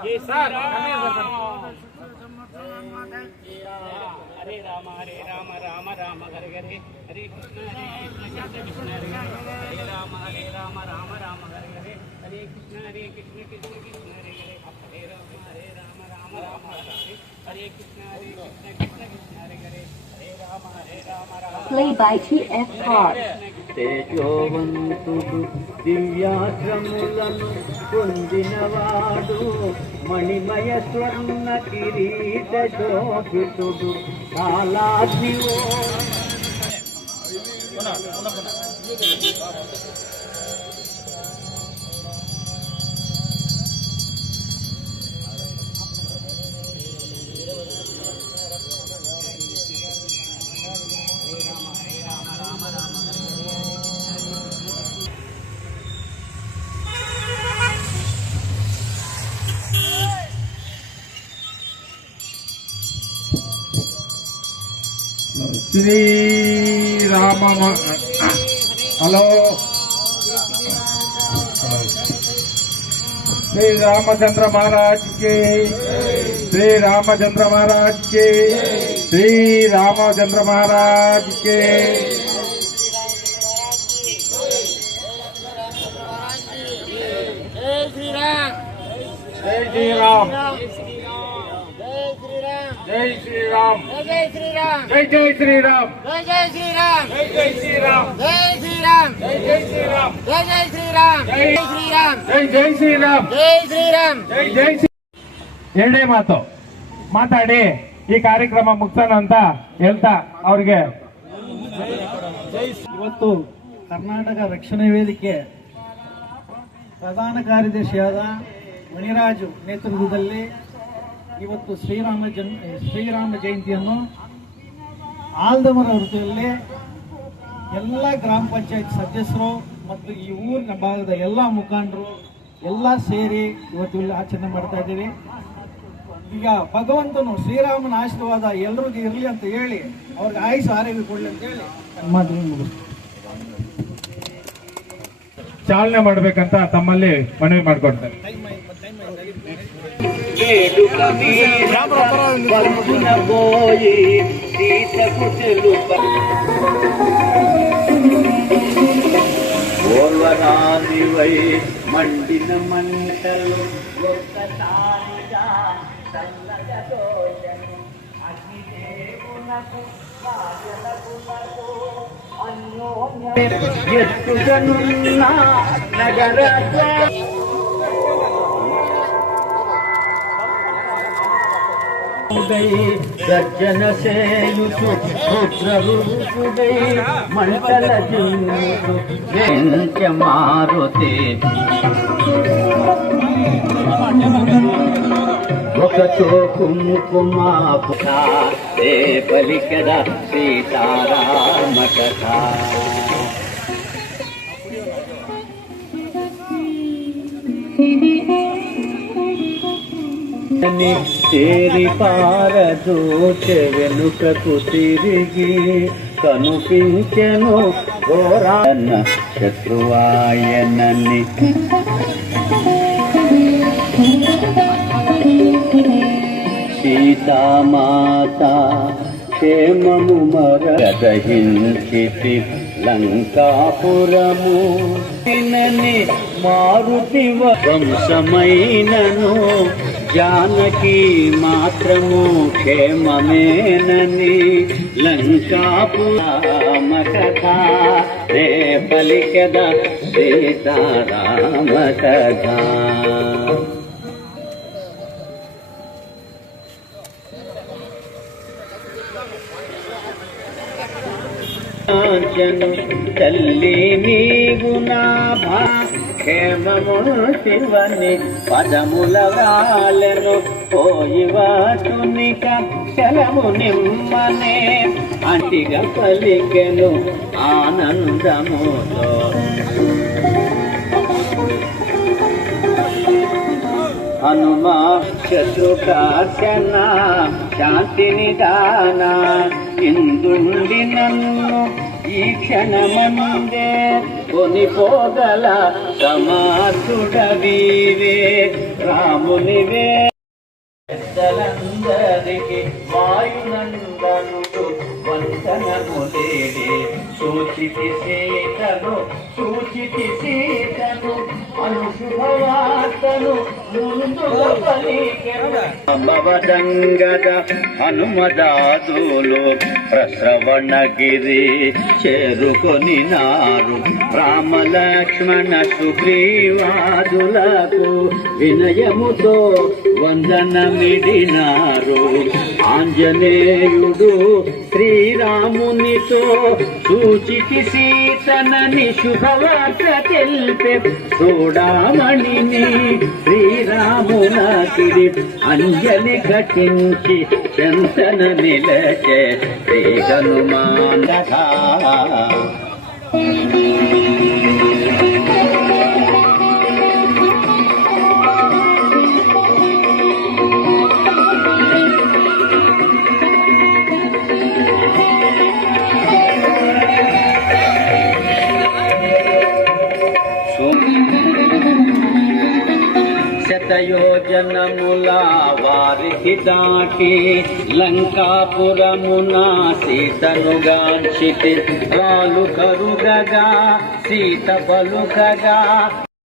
Hare Ram Ram Ram Hare Hare Hare Krishna Krishna Krishna Hare Hare Ram Ram Ram Hare Hare Hare Krishna Krishna Krishna Hare Hare Hare Ram Ram Hare Hare Krishna Krishna Krishna Hare Hare Hare Ram Ram Played by TF Car. తేజోవంతుడు దివ్యాశ్రములను పొందినవాడు మణిమయ స్వర్ణ కిరీట శోభితుడు కాలాగ్నివో Srirama hello Shri Ramachandra Maharaj కి శ్రీ రామచంద్ర మహారాజ్ కి శ్రీ రామచంద్ర మహారాజ్ కి జై శ్రీరామ్ జై శ్రీరామ్ జై శ్రీరామ్ జై జై శ్రీరామ్ జై శ్రీరామ్ జై జై శ్రీరామ్ జై శ్రీరామ్ జై జై శ్రీరామ్ జై శ్రీరామ్ జై శ్రీరామ్ ಜೈ ಜೈ ಶ್ರೀರಾಮ್ ಜೈ ಶ್ರೀರಾಮ್ ಜೈ ಜೈ ಎರಡೇ ಮಾತು ಮಾತಾಡಿ ಈ ಕಾರ್ಯಕ್ರಮ ಮುಗಿಸೋಣ ಅಂತ ಹೇಳ್ತಾ ಅವ್ರಿಗೆ ಇವತ್ತು ಕರ್ನಾಟಕ ರಕ್ಷಣಾ ವೇದಿಕೆ ಪ್ರಧಾನ ಕಾರ್ಯದರ್ಶಿಯಾದ ಮಣಿರಾಜು ನೇತೃತ್ವದಲ್ಲಿ ಇವತ್ತು ಶ್ರೀರಾಮ ಜಯಂತಿಯನ್ನು ಆಲ್ದಮರ ವೃತ್ತದಲ್ಲಿ ಎಲ್ಲ ಗ್ರಾಮ ಪಂಚಾಯತ್ ಸದಸ್ಯರು ಮತ್ತು ಈ ಊರಿನ ಭಾಗದ ಎಲ್ಲ ಮುಖಂಡರು ಎಲ್ಲ ಸೇರಿ ಇವತ್ತು ಇಲ್ಲಿ ಆಚರಣೆ ಮಾಡ್ತಾ ಇದ್ದೀವಿ. ಈಗ ಭಗವಂತನು ಶ್ರೀರಾಮನ ಆಶೀರ್ವಾದ ಎಲ್ಲರಿಗೂ ಇರಲಿ ಅಂತ ಹೇಳಿ ಅವ್ರಿಗೆ ಆಯುಷ್ ಆರೋಗ್ಯ ಕೊಡಲಿ ಅಂತ ಹೇಳಿ ಮಾತನ್ನು ಮುಗಿಸ್ತೀವಿ. ಚಾಲನೆ ಮಾಡ್ಬೇಕಂತ ತಮ್ಮಲ್ಲಿ ಮನವಿ ಮಾಡ್ಕೊಡ್ತಾರೆ. పోయి సీతకు తెలుప ఓర్వరానివై మండిన మంటలు ఒక్కసారిగా చల్లగదోయను అగ్నిదేవునకు రాజలకునకు ఎత్తుగనున్న నగర గర్జన సేయుచు రుద్రరూపుడై మంటల జిన్నుచు వెంట మారుతి ఒకతో కుంకుమా రే పలికద సీతారామ కథ తేరి పారదోచె వెనుకకు తిరిగి కనుపించెను ఘోరాన శత్రువాయనని సీతామాత క్షేమము మరదహించితి లంకాపురము తినని మారుతి వంశమైనను జానకి మాత్రము క్షేమమేనని లంకాపురామ కథ రే పలికద సీతారామ కథ తల్లి నీవు నా క్షేమము శివని పదముల వ్రాలెను పోయివాటునిక శలము నిమ్మనే అంటిగా పలికెను ఆనందములో హనుమా శత్రుకార్చన శాంతి నిదాన ఇందుండి నన్ను ఈ క్షణమందే కొనిపోగల సమాసుడవీవే రామునివే పెద్దలందరికి వాయునందనుడు వందనములేడే సూచితి సీతను అనుశుభవార్తను ముందుగా పలికెను భవదంగద హనుమదాదులు ప్రశ్రవణగిరి చేరుకొని నారు రామలక్ష్మణ సుగ్రీవాదులకు వినయముతో వందనమిడినారు ఆంజనేయుడు శ్రీరామునితో సూచితి సీతనని శుభవార్త తెలిపే చూడామణిని శ్రీరామునాకిడి అంజలి ఘటించి చెంతన నిలచే శ్రీ హనుమాన్ కథా శతయోజనముల వారికి దాటి లంకాపురమున సీతనుగాంచితి రాలు కరుగగా సీత పలుకగా